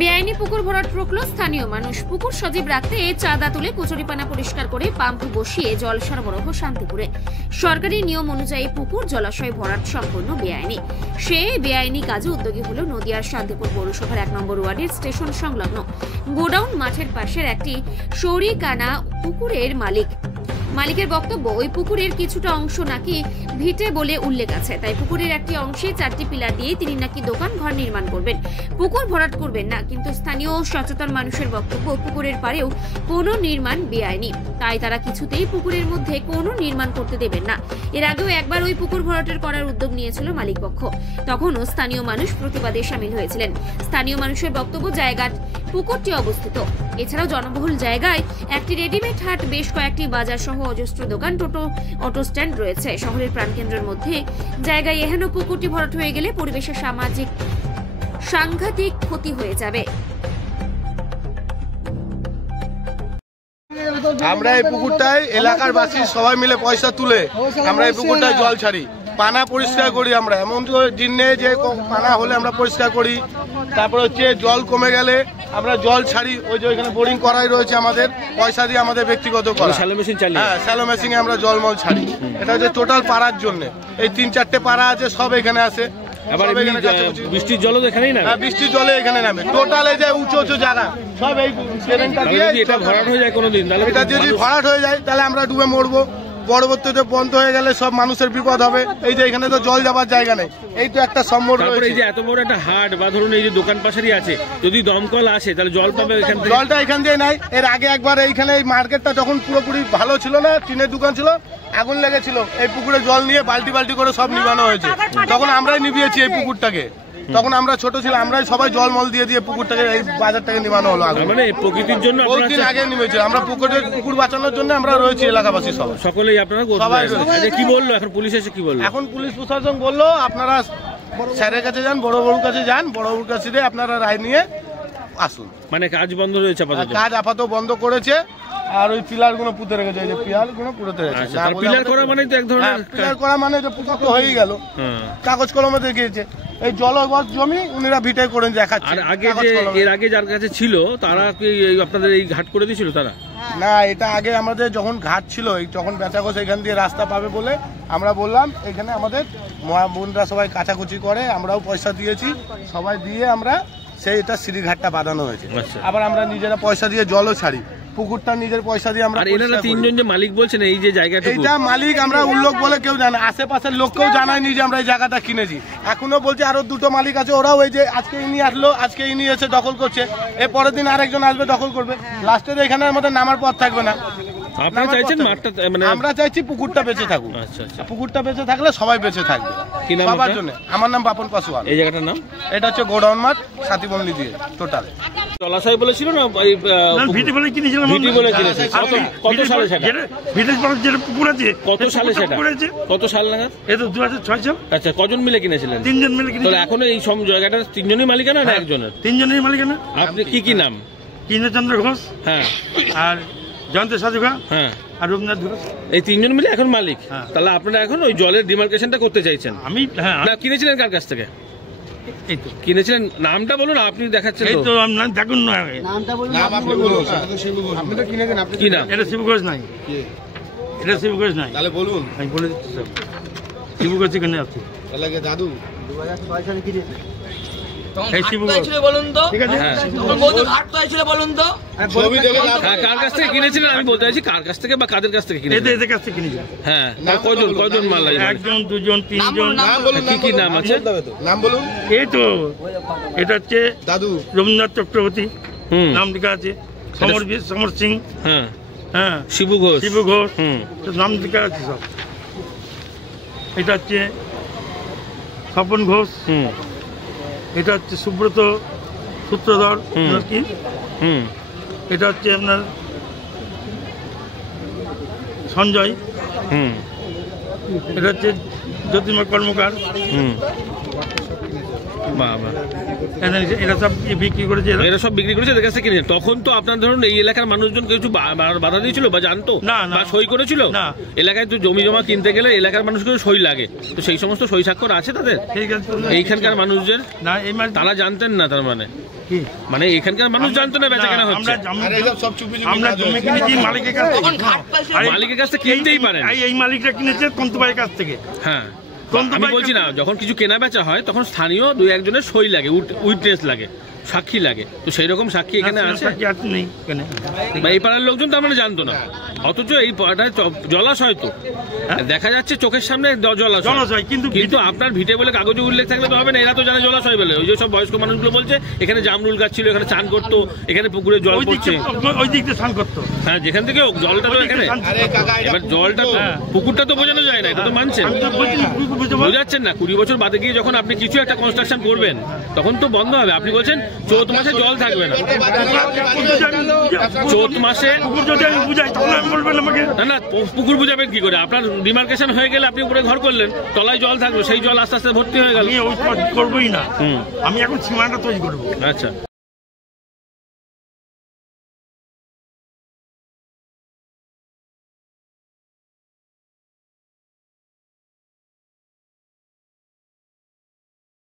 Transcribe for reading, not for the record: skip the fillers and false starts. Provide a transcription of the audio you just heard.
বেআইনি পুকুর ভরাট রুখল স্থানীয় মানুষ। পুকুর সজীব রাখতে চাঁদা তুলে কচুরিপানা পরিষ্কার করে পাম্প বসিয়ে জল সরবরাহ শান্তিপুরে। সরকারি নিয়ম অনুযায়ী পুকুর জলাশয় ভরাট সম্পূর্ণ বেআইনি। সে বেআইনি কাজে উদ্যোগী হল নদিয়ার শান্তিপুর পৌরসভার 1 নম্বর ওয়ার্ডের স্টেশন সংলগ্ন গোডাউন মাঠের পাশের একটি সরিকানা পুকুরের মালিকের বক্তব্য, ওই পুকুরের কিছুটা অংশ নাকি ভিটে বলে উল্লেখ আছে, তাই পুকুরের একটি অংশে 4টি পিলার দিয়ে তিনি নাকি দোকান ঘর নির্মাণ করবেন, পুকুর ভরাট করবেন না। কিন্তু স্থানীয় সচেতন মানুষের বক্তব্য, পুকুরের পাড়েও কোনো নির্মাণ বেআইনি, তাই তারা কিছুতেই পুকুরের মধ্যে কোনো নির্মাণ করতে দেবেন না। এর আগেও একবার ওই পুকুর ভরাটের করার উদ্যোগ নিয়েছিল মালিক পক্ষ, তখনও স্থানীয় মানুষ প্রতিবাদে সামিল হয়েছিলেন। স্থানীয় মানুষের বক্তব্য, জায়গার পুকুরটি অবস্থিত, এছাড়াও জনবহুল জায়গায় একটি রেডিমেড হাট, বেশ কয়েকটি বাজার সহ অজস্র দোকান, টোটো, অটো স্ট্যান্ড রয়েছে। শহরের প্রাণকেন্দ্রের মধ্যে জায়গায় এহেন পুকুরটি ভরাট হয়ে গেলে পরিবেশের সাংঘাতিক ক্ষতি হয়ে যাবে। আমরা এই পুকুরটায় এলাকার বাসী সবাই মিলে পয়সা তুলে আমরা এই পুকুরটায় জল ছাড়ি, পানা পরিষ্কার করি। আমরা এমন দিন নেই যে পানা হলে আমরা পরিষ্কার করি। তারপর হচ্ছে জল কমে গেলে আমরা জল ছাড়ি, ওই যে ওইখানে বোরিং করাই রয়েছে আমাদের, পয়সা দিয়ে আমাদের ব্যক্তিগত করা, হ্যাঁ শ্যালো মেশিনে আমরা জলমল ছাড়ি। এটা হচ্ছে টোটাল পাড়ার জন্য। এই 3-4টে পাড়া আছে, সব এখানে আছে। বৃষ্টির জল এখানেই না, বৃষ্টির জলে এখানে নামে। টোটাল এই যে উঁচু উঁচু জায়গা সব এই এটা ভরাট হয়ে যায় কোনোদিন, এটা যদি ভরাট হয়ে যায় তাহলে আমরা ডুবে মরবো। পরবর্তীতে বন্ধ হয়ে গেলে সব মানুষের বিপদ হবে। এই যে এখানে তো জল যাবার জায়গা নেই, এই তো একটা সম্মর রয়েছে। এই যে এত বড় একটা হাট বা ধরুন এই যে দোকান পাশারি আছে, যদি দমকল আসে তাহলে জল পাবে এখান থেকে? জলটা এখান দিয়ে নাই। এর আগে একবার এইখানে এই মার্কেটটা যখন পুরোপুরি ভালো ছিল না, টিনের দোকান ছিল, আগুন লেগেছিল, এই পুকুরে জল নিয়ে বালতি বালতি করে সব নিবানো হয়েছে। তখন আমরাই নিভিয়েছি এই পুকুরটাকে। তখন আমরা ছোট ছিলাম, আমরাই সবাই জল মল দিয়ে দিয়ে পুকুরটাকে, এই বাজারটাকে নিবানো হলো। মানে প্রকৃতির জন্য বহুদিন আগে নিমেছি আমরা। পুকুর বাঁচানোর জন্য আমরা রয়েছি এলাকাবাসী সবাই, সকলেই আপনারা সবাই। কি বললো এখন পুলিশ এসে? কি বললো এখন? পুলিশ প্রশাসন বললো আপনারা স্যারের কাছে যান, বড়বাবুর কাছে যান, বড়বাবুর কাছে দিয়ে আপনারা রায় নিয়ে আসুন। মানে কাজ বন্ধ রয়েছে? কাজ আপাতত বন্ধ করেছে। আর ওই পিলার গুলো পুঁতে রেখেছে, এই যে পিলার গুলো পুরোতে রেখেছে। পিলার করা মানে তো এক ধরনের, পিলার করা মানে যে পুকুর তো হয়েই গেল, কাগজ কলমে দেখিয়েছে। এই জলবদ্ধ জমি উনিরা ভিটাই করে দেখাচ্ছে। আর আগে যে এর আগে যার কাছে ছিল তারা কি আপনাদের এই ঘাট করে দিয়েছিল? তারা না, এটা আগে আমাদের যখন ঘাট ছিল, যখন বেচাঘোষ এখান দিয়ে রাস্তা পাবে বলে আমরা বললাম, এখানে আমাদের বোনরা সবাই কাচাকুচি করে, আমরাও পয়সা দিয়েছি, সবাই দিয়ে আমরা সেই এটা সিঁড়িঘাটটা বাঁধানো হয়েছে। আবার আমরা নিজেরা পয়সা দিয়ে জলও ছাড়ি, পুকুরটা নিজের পয়সা দিয়ে আমরা। আর এনারা তিনজন যে মালিক বলছেন এই যে জায়গাটা, এইটা মালিক আমরা উল্লেখ বলে কেউ জানে, আশেপাশের লোককেও জানায়নি যে আমরা এই জায়গাটা কিনেছি। এখনো বলছে আরো 2টো মালিক আছে, ওরাও এই যে আজকে ইনি আসলো, আজকে ইনি এসে দখল করছে, এর পরের দিন আরেকজন আসবে দখল করবে, লাস্টে এখানে আমাদের নামার পথ থাকবে না। আপনারা চাইছেন মাঠটা, মানে আমরা চাইছি পুকুরটা বেঁচে থাকুক। পুকুরটা বেঁচে থাকলে সবাই বেঁচে থাকবে সবার জন্য। আমার নাম বাপন পাসওয়ান। এই জায়গাটার নাম? এটা হচ্ছে গোডাউন মাঠ, সাথীবন্দি দিয়ে টোটাল। জলাশয় বলেছিল না, ভিটি বলে কিনেছিলাম। ভিটি বলে কিনেছে। কত সালে সেটা? ভিটি যেটা পুকুর আছে। কত সালে সেটা? কত সাল নাগাদ? এই তো 2006 সাল। আচ্ছা, কজন মিলে কিনেছিলেন? 3 জন মিলে কিনেছিলেন। তাহলে এখন এই সব জায়গাটা 3 জনই মালিকানা না একজনের? 3 জনেরই মালিকানা। আপনি কি নাম? কৃষ্ণচন্দ্র ঘোষ, হ্যাঁ, আর জয়ন্ত সাধুকা, হ্যাঁ, আর রবীন্দ্রনাথ ঘোষ। এই 3 জন মিলে এখন মালিক। তাহলে আপনারা এখন ওই জলের ডিমার্কেশনটা করতে চাইছেন? আমি, হ্যাঁ। না, কিনেছিলেন কার কাছ থেকে? এই তো কিনেছিলেন, নামটা বলুন, আপনি দেখাচ্ছেন। এই তো নাম দেখুন না, নামটা বলুন। আপনি বলুন, আপনি তো কিনেছেন। আপনি কি নাম? এটা শিবু ঘোষ নাই, এটা শিবু ঘোষ নাই। তাহলে বলুন। আমি বলে দিচ্ছি সব। শিবু ঘোষ এখানে আছে। তাহলে দাদু 2006 সালে কিনেছে। বলুন তো, ঠিক আছে। কার কাছ থেকে কিনেছিলেন আমি বলতে চাইছি, কার কাছ থেকে বা কাদের কাছ থেকে কিনেছেন? এদের কাছ থেকে কিনেছি। হ্যাঁ, কজন মাল লাগে? 1 জন 2 জন 3 জন। কি নাম আছে? নাম বলুন। এই তো এটা হচ্ছে দাদু রবীন্দ্রনাথ চক্রবর্তী, নাম লেখা আছে। সমর সিং, হ্যাঁ, হ্যাঁ, শিবু ঘোষ, নাম লেখা আছে সব। এটা হচ্ছে স্বপন ঘোষ, এটা হচ্ছে সুব্রত সূত্রধর, কি এটা হচ্ছে আপনার সঞ্জয়, এটা হচ্ছে জ্যোতির্ময় কর্মকার। বাবা। এরা সব বিক্রি করেছে। এরা সব বিক্রি করেছে, এদের কাছে কিনে। তখন তো আপনার ধরুন এই এলাকার মানুষজন কিছু বাধা দিয়েছিল বা জানতো না, না। বা সই করেছিল? না। এলাকায় তো জমি জমা কিনতে গেলে এলাকার মানুষকে সই লাগে, তো সেই সমস্ত সই স্বাক্ষর আছে তাদের? ঠিক আছে। এইখানকার মানুষদের না, এই মাল তারা জানতেন না, তার মানে কি? মানে এখানকার মানুষ জানতো না বেচা কেনা হচ্ছে? আমরা জমি কিনেছি মালিকের কাছ থেকে। মালিকের কাছ থেকে কিনতেই পারেন। এই মালিকটা কিনেছে তন্তু ভাইয়ের কাছ থেকে। হ্যাঁ, আমি বলছি না, যখন কিছু কেনা বেচা হয় তখন স্থানীয় দুই একজনের সই লাগে, উইটনেস লাগে, সাক্ষী লাগে। তো সেই রকম সাক্ষী এখানে আছে? নেই এখানে। বা এই পাড়ার লোকজন তো আমরা জানতো না, অথচ এই পাড়াটায় জলাশয় তো দেখা যাচ্ছে চোখের সামনে জলাশয়, কিন্তু আপনার ভিটে বলে কাগজে উল্লেখ থাকলে তো হবে না। এরা তো জানে জলাশয় বলে। ওই যে সব বয়স্ক মানুষগুলো বলছে এখানে জামরুল গাছ ছিল, এখানে চান করতো, এখানে পুকুরে জল পড়ছে। ওই দিক দিয়ে স্নান করতো। হ্যাঁ, যেখান থেকে জলটা তো এখানে, এবার জলটা তো পুকুরটা তো বোঝানো যায় না, এটা তো মানছেন, বোঝাচ্ছেন না। 20 বছর বাদে গিয়ে যখন আপনি কিছু একটা কনস্ট্রাকশন করবেন তখন তো বন্ধ হবে। আপনি বলছেন চৈত মাসে জল থাকবে না, চৈত মাসে না না, পুকুর বুঝাবেন কি করে? আপনার ডিমার্কেশন হয়ে গেলে আপনি উপরে ঘর করলেন, তলায় জল থাকবে, সেই জল আস্তে আস্তে ভর্তি হয়ে গেল। করবোই না, আমি এখন সীমানাটা তৈরি করবো। আচ্ছা।